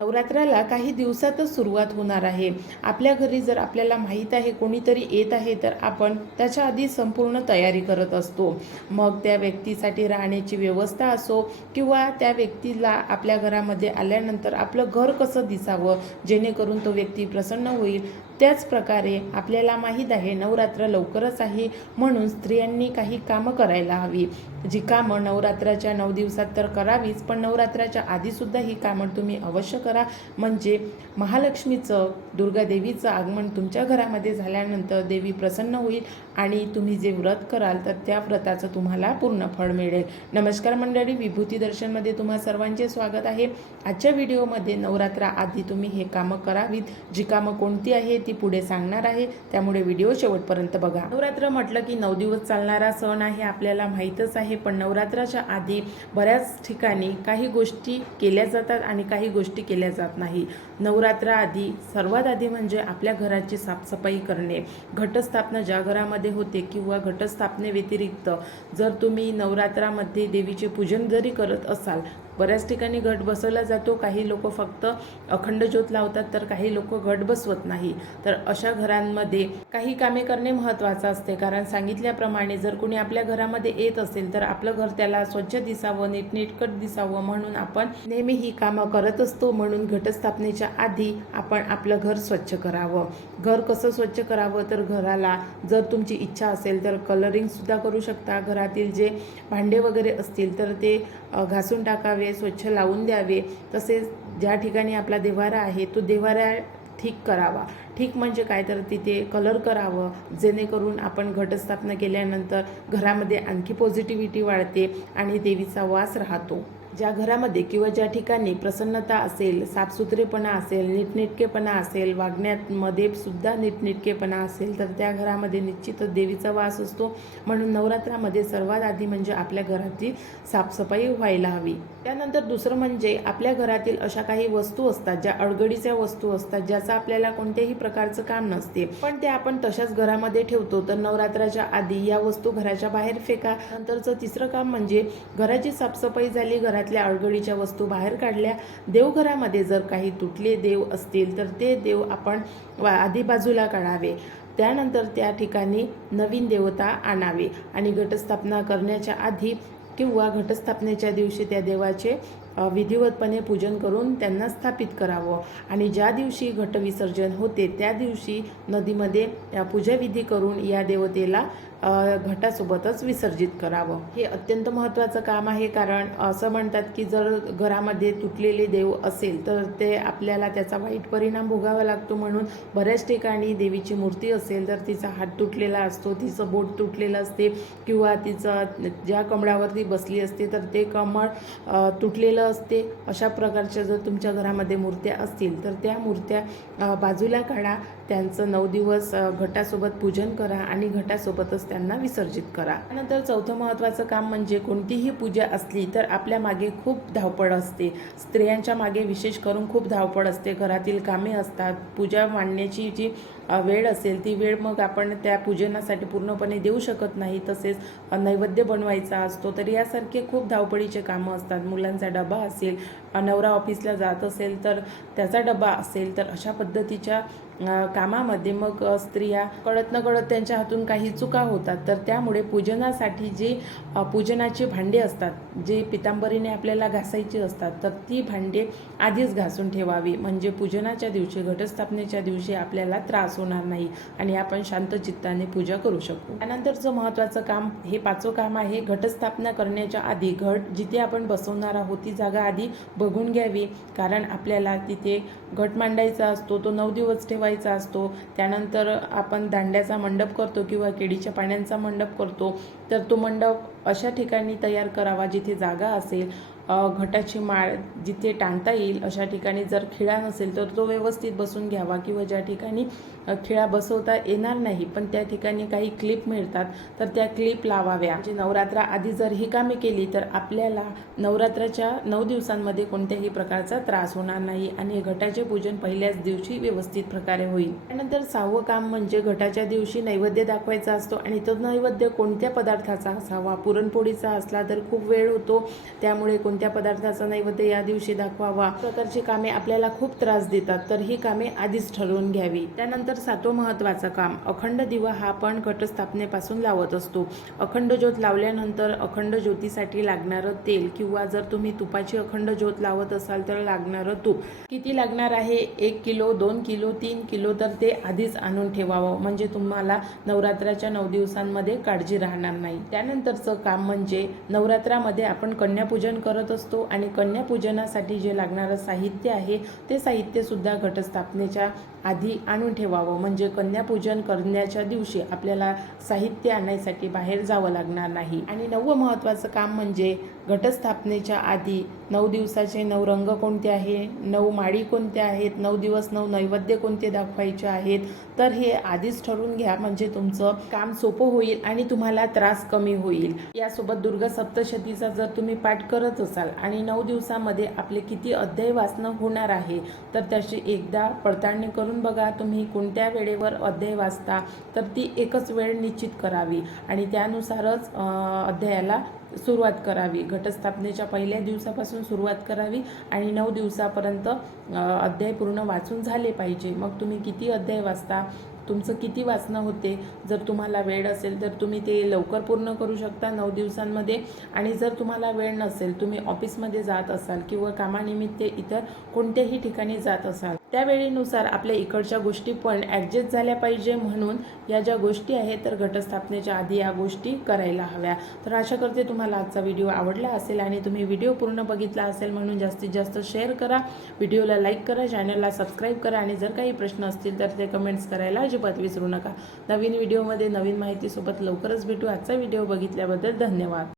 नवरात्राला काही दिवसातच सुरुवात होणार आहे. आपल्या घरी जर आपल्याला माहीत आहे कोणीतरी येत आहे तर आपण त्याच्या आधी संपूर्ण तयारी करत असतो. मग त्या व्यक्तीसाठी राहण्याची व्यवस्था असो किंवा त्या व्यक्तीला आपल्या घरामध्ये आल्यानंतर आपलं घर कसं दिसावं जेणेकरून तो व्यक्ती प्रसन्न होईल. त्याचप्रकारे आपल्याला माहीत आहे नवरात्र लवकरच आहे म्हणून स्त्रियांनी काही कामं करायला हवी. जी कामं नवरात्राच्या नऊ दिवसात तर करावीच पण नवरात्राच्या आधीसुद्धा ही कामं तुम्ही अवश्य करा. म्हणजे महालक्ष्मीचं दुर्गादेवीचं आगमन तुमच्या घरामध्ये झाल्यानंतर देवी प्रसन्न होईल आणि तुम्ही जे व्रत कराल तर त्या व्रताचं तुम्हाला पूर्ण फळ मिळेल. नमस्कार मंडळी विभूती दर्शनमध्ये तुम्हा सर्वांचे स्वागत आहे. आजच्या व्हिडिओमध्ये नवरात्राआधी तुम्ही हे कामं करावीत. जी कामं कोणती आहेत ती पुढे सांगणार आहे. त्यामुळे व्हिडिओ शेवटपर्यंत बघा. नवरात्र म्हटलं की नऊ दिवस चालणारा सण आहे आपल्याला माहीतच आहे. पण नवरात्राच्या आधी बऱ्याच ठिकाणी काही गोष्टी केल्या जातात आणि काही गोष्टी केल्या जात नाही. नवरात्राआधी सर्वात आधी म्हणजे आपल्या घराची साफसफाई करणे. घटस्थापना ज्या घरामध्ये होते किंवा घटस्थापने व्यतिरिक्त जर तुम्ही नवरात्रामध्ये देवीचे पूजन जरी करत असाल बऱ्याच ठिकाणी घट बसवला जातो. काही लोक फक्त अखंड ज्योत लावतात तर काही लोक घट बसवत नाही. तर अशा घरांमध्ये काही कामे करणे महत्त्वाचं असते. कारण सांगितल्याप्रमाणे जर कोणी आपल्या घरामध्ये येत असेल तर आपलं घर त्याला स्वच्छ दिसावं नीटनेटकट दिसावं म्हणून आपण नेहमी ही कामं करत असतो. म्हणून घटस्थापनेच्या आधी आपण आपलं घर स्वच्छ करावं. घर कसं स्वच्छ करावं? तर घराला जर तुमची इच्छा असेल तर कलरिंगसुद्धा करू शकता. घरातील जे भांडे वगैरे असतील तर ते घासून टाकावे. स्वच्छ लावून द्यावे. तसेच ज्या ठिकाणी आपला देवारा आहे तो देवारा ठीक करावा. ठीक म्हणजे काय? तर तिथे कलर करावं. जेणेकरून आपण घटस्थापना केल्यानंतर घरामध्ये आणखी पॉझिटिव्हिटी वाढते आणि देवीचा वास राहतो. ज्या घरामध्ये किंवा ज्या ठिकाणी प्रसन्नता असेल साफसुथरेपणा असेल नीटनेटकेपणा असेल वागण्यामध्ये सुद्धा नीटनेटकेपणा असेल तर त्या घरामध्ये निश्चितच देवीचा वास असतो. म्हणून नवरात्रामध्ये सर्वात आधी म्हणजे आपल्या घराची साफसफाई व्हायला हवी. त्यानंतर दुसरं म्हणजे आपल्या घरातील अशा काही वस्तू असतात ज्या अडगडीच्या वस्तू असतात ज्याचा आपल्याला कोणत्याही प्रकारचं काम नसते. पण ते आपण तशाच घरामध्ये ठेवतो तर नवरात्राच्या आधी या वस्तू घराच्या बाहेर फेका. नंतरचं तिसरं काम म्हणजे घराची साफसफाई झाली घरात घरातल्या अडगडीच्या वस्तू बाहेर काढल्या. देवघरामध्ये जर काही तुटले देव असतील तर ते देव आपण वा- आधी बाजूला काढावे. त्यानंतर त्या ठिकाणी नवीन देवता आणावे. आणि घटस्थापना करण्याच्या आधी किंवा घटस्थापनेच्या दिवशी त्या देवाचे विधिवतपणे पूजन करून त्यांना स्थापित करावं. आणि ज्या दिवशी घटविसर्जन होते त्या दिवशी नदीमध्ये पूजाविधी करून या देवतेला घटासोबतच विसर्जित करावं. हे अत्यंत महत्त्वाचं काम आहे कारण असं म्हणतात की जर घरामध्ये तुटलेले देव असेल तर ते आपल्याला त्याचा वाईट परिणाम भोगावा लागतो म्हणून बऱ्याच ठिकाणी देवीची मूर्ती असेल तर तिचा हात तुटलेला असतो तिचं बोट तुटलेलं असते किंवा तिचं ज्या कमळावरती बसली असते तर ते कमळ तुटलेलं असते अशा प्रकारच्या जर तुमच्या घरामध्ये मूर्त्या असतील तर त्या मूर्त्या बाजूला काढा. त्यांचं नऊ दिवस घटासोबत पूजन करा आणि घटासोबतच त्यांना विसर्जित करा. त्यानंतर चौथं महत्त्वाचं काम म्हणजे कोणतीही पूजा असली तर आपल्या मागे खूप धावपळ असते. स्त्रियांच्या मागे विशेष करून खूप धावपळ असते. घरातील कामे असतात. पूजा मांडण्याची जी वेळ असेल ती वेळ मग आपण त्या पूजनासाठी पूर्णपणे देऊ शकत नाही तसेच नैवेद्य बनवायचा असतो तर यासारखे खूप धावपळीचे कामं असतात. मुलांचा डबा असेल नवरा ऑफिसला जात असेल तर त्याचा डबा असेल तर अशा पद्धतीच्या कामामध्ये मग स्त्रिया कळत न कळत त्यांच्या हातून काही चुका होतात. तर त्यामुळे पूजनासाठी जे पूजनाची भांडे असतात जे पितांबरीने आपल्याला घासायची असतात तर ती भांडे आधीच घासून ठेवावी. म्हणजे पूजनाच्या दिवशी घटस्थापनेच्या दिवशी आपल्याला त्रास होणार नाही आणि आपण शांत चित्ताने पूजा करू शकू. त्यानंतरचं महत्त्वाचं काम हे पाचवं काम आहे घटस्थापना करण्याच्या आधी घट जिथे आपण बसवणार आहोत ती जागा आधी बघून घ्यावी. कारण आपल्याला तिथे घट मांडायचा असतो तो नऊ दिवस ठेवायचा असतो. त्यानंतर आपण दांड्याचा मंडप करतो किंवा केळीच्या पाण्यांचा मंडप करतो. तर तो मंडप अशा ठिकाणी तयार करावा जिथे जागा असेल. घटाची माळ जिथे टांगता येईल अशा ठिकाणी जर खिळा नसेल तर तो व्यवस्थित बसून घ्यावा किंवा ज्या ठिकाणी खिळा बसवता येणार नाही पण त्या ठिकाणी काही क्लिप मिळतात तर त्या क्लिप लावाव्या. म्हणजे नवरात्रा आधी जर ही कामे केली तर आपल्याला नवरात्राच्या नऊ दिवसांमध्ये कोणत्याही प्रकारचा त्रास होणार नाही आणि घटाचे पूजन पहिल्याच दिवशी व्यवस्थित प्रकारे होईल. त्यानंतर सहावं काम म्हणजे घटाच्या दिवशी नैवेद्य दाखवायचा असतो आणि तो नैवेद्य कोणत्या पदार्थाचा असावा पुरणपोळीचा असला तर खूप वेळ होतो त्यामुळे कोण कोणत्या पदार्थाचा नैवेद्य या दिवशी दाखवावा? प्रकारची कामे आपल्याला खूप त्रास देतात तर ही कामे आधीच ठरवून घ्यावी. त्यानंतर सातवं महत्वाचं काम. अखंड दिवा हा आपण घटस्थापनेपासून लावत असतो. अखंड ज्योत लावल्यानंतर अखंड ज्योतीसाठी लागणारं तेल किंवा जर तुम्ही तुपाची अखंड ज्योत लावत असाल तर लागणारं तूप. किती लागणार आहे? एक किलो दोन किलो तीन किलो तर ते आधीच आणून ठेवावं. म्हणजे तुम्हाला नवरात्राच्या नऊ दिवसांमध्ये काळजी राहणार नाही. त्यानंतरचं काम म्हणजे नवरात्रामध्ये आपण कन्यापूजन करत असतो आणि कन्यापूजनासाठी जे लागणारं साहित्य आहे ते साहित्यसुद्धा घटस्थापनेच्या आधी आणून ठेवावं. म्हणजे कन्यापूजन करण्याच्या दिवशी आपल्याला साहित्य आणण्यासाठी बाहेर जावं लागणार नाही. आणि नववं महत्त्वाचं काम म्हणजे घटस्थापनेच्या आधी नऊ दिवसाचे नऊ रंग कोणते आहे? नऊ माळी कोणत्या आहेत? नऊ दिवस नऊ नैवेद्य कोणते दाखवायचे आहेत? तर हे आधीच ठरवून घ्या. म्हणजे तुमचं काम सोपं होईल आणि तुम्हाला त्रास कमी होईल. यासोबत दुर्गा सप्तशतीचा जर तुम्ही पाठ करत असाल आणि नऊ दिवसामध्ये आपले किती अध्याय वाचणं होणार आहे तर त्याची एकदा पडताळणी करून बघा तुम्ही कोणत्या वेळेवर अध्याय वाचता तर ती एकच वेळ निश्चित करावी. आणि त्यानुसारच अध्यायाला सुरुवात करावी. घटस्थापनेच्या पहिल्या दिवसापासून सुरुवात करावी आणि नऊ दिवसापर्यंत अध्याय पूर्ण वाचून झाले पाहिजे. मग तुम्ही किती अध्याय वाचता तुमचं किती वाचणं होते? जर तुम्हाला वेळ असेल तर तुम्ही ते लवकर पूर्ण करू शकता नऊ दिवसांमध्ये. आणि जर तुम्हाला वेळ नसेल तुम्ही ऑफिसमध्ये जात असाल किंवा कामानिमित्त इतर कोणत्याही ठिकाणी जात असाल त्यावेळेनुसार आपल्या इकडच्या गोष्टी पण ॲडजस्ट झाल्या पाहिजे म्हणून या ज्या गोष्टी आहेत तर घटस्थापनेच्या आधी या गोष्टी करायला हव्या. तर आशा करते तुम्हाला आजचा व्हिडिओ आवडला असेल आणि तुम्ही व्हिडिओ पूर्ण बघितला असेल म्हणून जास्तीत जास्त शेअर करा. व्हिडिओला लाईक करा चॅनलला सबस्क्राईब करा आणि जर काही प्रश्न असतील तर ते कमेंट्स करायला अजिबात विसरू नका. नवीन व्हिडिओमध्ये नवीन माहितीसोबत लवकरच भेटू. आजचा व्हिडिओ बघितल्याबद्दल धन्यवाद.